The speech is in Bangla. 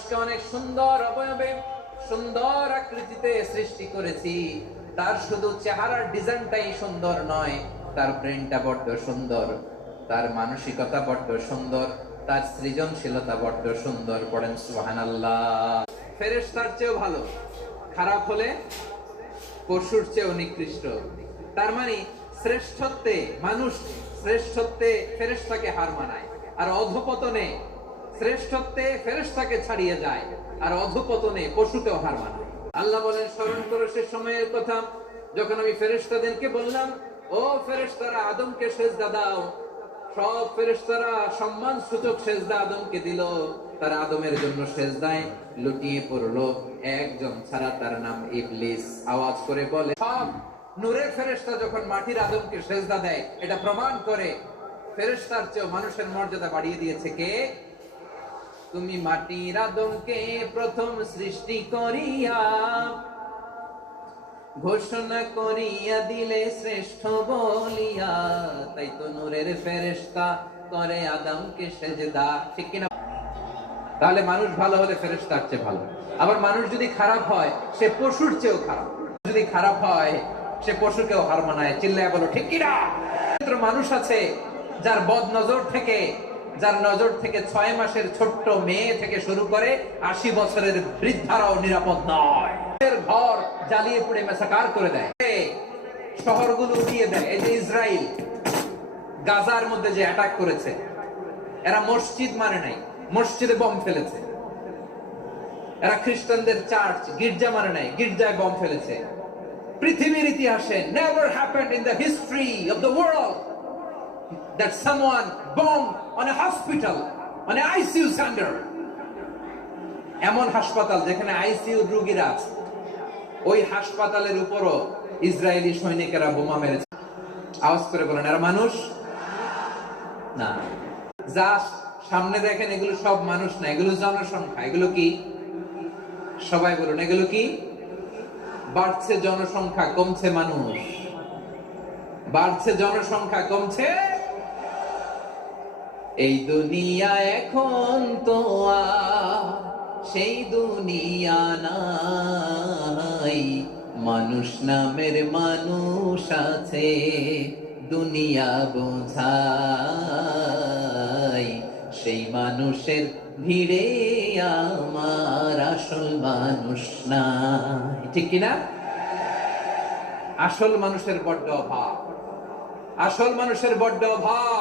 মানুষকে অনেক সুন্দর অবয়বে সুন্দর আকৃতিতে সৃষ্টি করেছি। তার শুধু চেহারার ডিজাইনটাই সুন্দর নয়, তার ব্রেনটা বড্ড সুন্দর, তার মানসিকতা বড্ড সুন্দর, তার সৃজনশীলতা বড্ড সুন্দর। পড়েন সুবহানাল্লাহ। ফেরেশতার চেয়েও ভালো, খারাপ হলে পশুর চেয়েও নিকৃষ্ট। তার মানে শ্রেষ্ঠত্বে মানুষ, শ্রেষ্ঠত্বে ফেরেশতাকে হার মানায়, আর অধপতনে শ্রেষ্ঠত্বে ফেরেশতাকে ছাড়িয়ে যায়, আর অধপতনে পশুকেও হার মানায়। আল্লাহ বলেন, স্মরণ করো সে সময়ের কথা যখন আমি ফেরেশতাদেরকে বললাম, ও ফেরেশতারা আদমকে সিজদা দাও। সব ফেরেশতারা সম্মান সূচক সিজদা আদমকে দিল। তারা আদমের জন্য সিজদায় লুটিয়ে পড়লো, একজন ছাড়া, তার নাম ইবলিস। আওয়াজ করে বলে, সব নূরের ফেরেশতা যখন মাটির আদমকে সিজদা দেয়, এটা প্রমাণ করে ফেরেশতার চেয়ে মানুষের মর্যাদা বাড়িয়ে দিয়েছে কে? তুমি মাটির আদমকে প্রথম সৃষ্টি করিয়া ঘোষণা করিয়া দিলে শ্রেষ্ঠ বলিয়া, তাই তো নূরের ফেরেশতা করে আদমকে সিজদা। ঠিক কিনা? তাহলে মানুষ ভালো হলে ফেরেশতার চেয়ে ভালো। আবার মানুষ যদি খারাপ হয়, সে পশুর চেয়েও খারাপ। যদি খারাপ হয়, সে পশুকেও হার মানায়। চিল্লায় বলো ঠিক কিনা? মানুষ আছে যার বদ নজর থেকে, যার নজর থেকে 6 মাসের ছোট্ট মেয়ে থেকে শুরু করে 80 বছরের বৃদ্ধারাও নিরাপদ নয়। ঘর জ্বালিয়ে পুড়ে মেসাকার করে দেয়, শহরগুলো উড়িয়ে দেয়। এই যে ইসরায়েল গাজার মধ্যে যে অ্যাটাক করেছে, এরা মসজিদ মানে নাই, মসজিদে বম ফেলেছে। এরা খ্রিস্টানদের চার্চ, গির্জা মানে নাই, গির্জায় বম ফেলেছে। পৃথিবীর ইতিহাসে never happened in the history of the world that someone bombed on a hospital, on an ICU center. এমন হাসপাতাল যেখানে আইসিইউ রোগীরা আছে, ওই হাসপাতালের উপরও ইসরায়েলি সৈনিকেরা বোমা মেরেছে। আওয়াজ করে বলেন, এরা মানুষ না। যা সামনে দেখেন এগুলো সব মানুষ না, এগুলো জনসংখ্যা। এগুলো কি? সবাই বলুন, এগুলো কি? বাড়ছে জনসংখ্যা, কমছে মানুষ। বাড়ছে জনসংখ্যা, কমছে। এই দুনিয়া এখন তো সেই দুনিয়া নাই, মানুষ নামের মানুষ আছে, দুনিয়া বোঝাই। সেই মানুষের ভিড়ে আমার আসল মানুষ নাই। ঠিক কিনা? আসল মানুষের বড্ড অভাব, আসল মানুষের বড্ড অভাব।